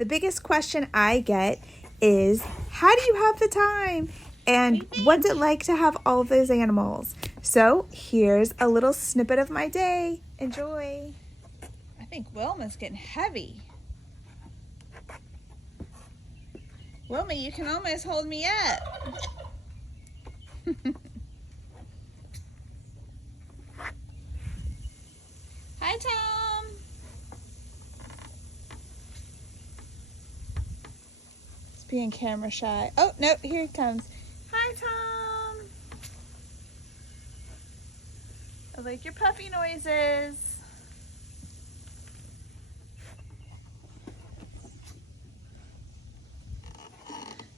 the biggest question I get is, how do you have the time? And what's it like to have all of those animals? So here's a little snippet of my day. Enjoy. I think Wilma's getting heavy. Wilma, you can almost hold me up. Hi, Tom. He's being camera shy. Oh, no, here he comes. Hi, Tom. I like your puffy noises.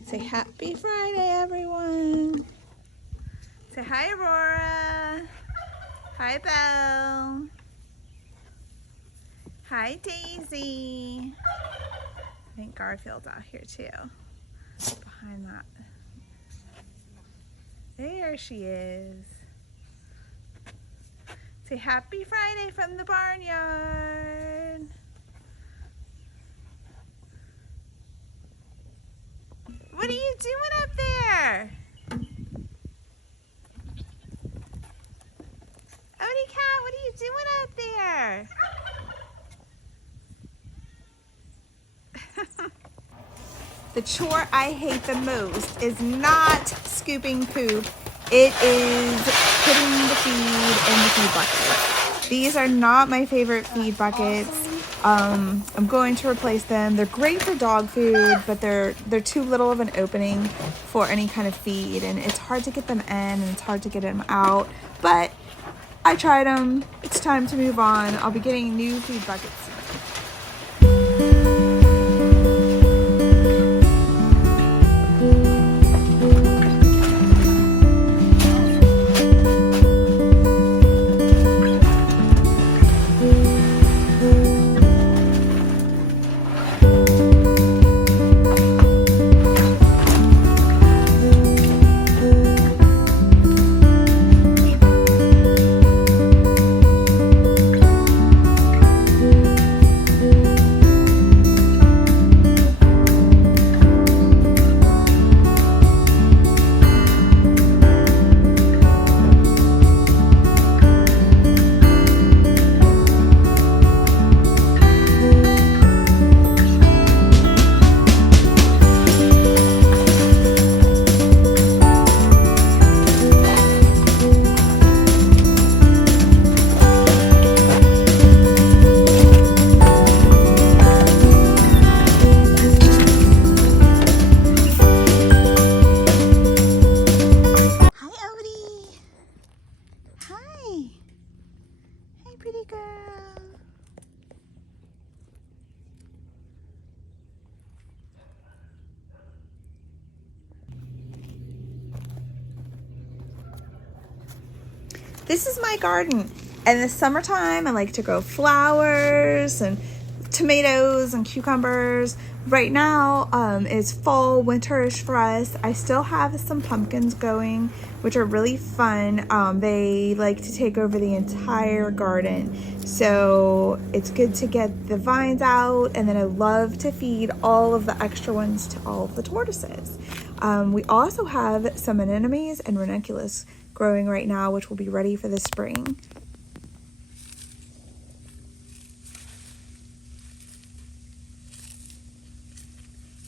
Say happy Friday, everyone. Say hi, Aurora. Hi, Belle. Hi, Daisy. I think Garfield's out here too. Behind that. There she is. Say happy Friday from the barnyard. What are you doing up there? Odie Cat, what are you doing up there? The chore I hate the most is not scooping poop. It is putting the feed in the feed buckets. These are not my favorite feed buckets. I'm going to replace them. They're great for dog food, but they're too little of an opening for any kind of feed, and it's hard to get them in and it's hard to get them out. But I tried them. It's time to move on. I'll be getting new feed buckets soon. Pretty girl. This is my garden. In the summertime, I like to grow flowers and tomatoes and cucumbers. Right now, it's fall, winterish for us. I still have some pumpkins going, which are really fun. They like to take over the entire garden. So it's good to get the vines out, and then I love to feed all of the extra ones to all of the tortoises. We also have some anemones and ranunculus growing right now, which will be ready for the spring.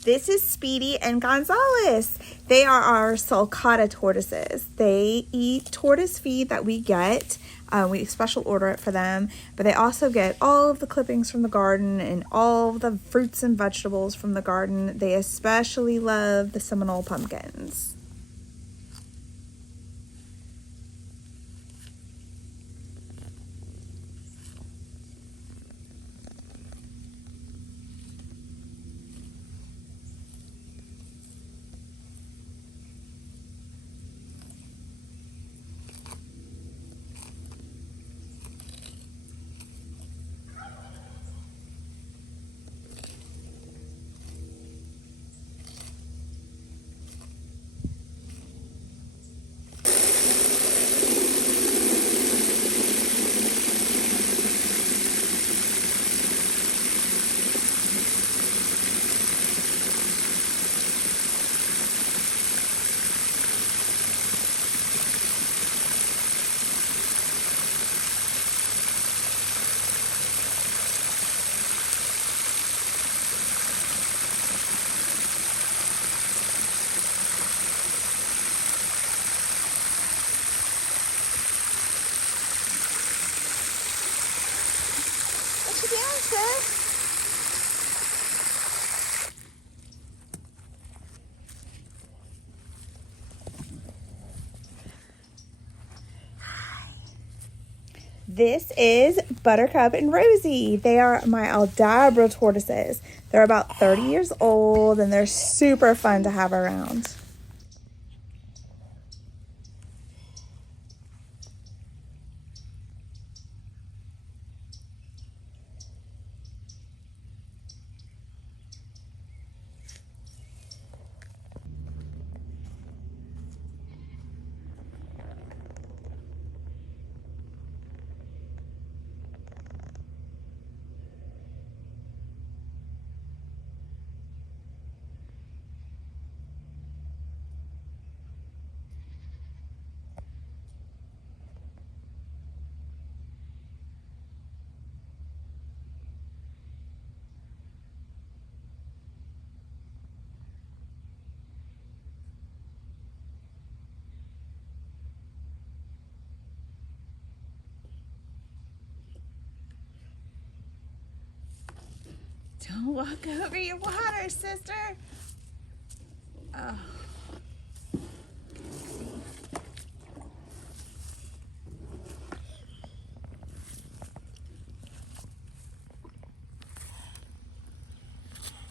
This is Speedy and Gonzalez. They are our sulcata tortoises. They eat tortoise feed that we get. We special order it for them, but they also get all of the clippings from the garden and all of the fruits and vegetables from the garden. They especially love the Seminole pumpkins. you doing, sis? This is Buttercup and Rosie. They are my Aldabra tortoises. They're about 30 years old and they're super fun to have around. Don't walk over your water, sister. Oh.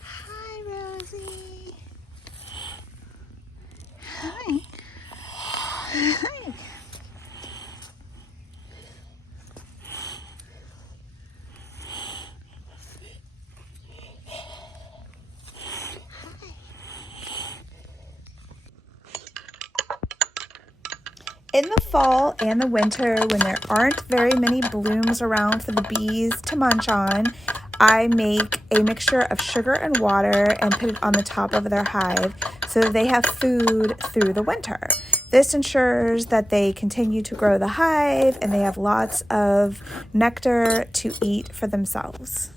Hi, Rosie. Hi. Hi. In the fall and the winter, when there aren't very many blooms around for the bees to munch on, I make a mixture of sugar and water and put it on the top of their hive so that they have food through the winter. This ensures that they continue to grow the hive and they have lots of nectar to eat for themselves.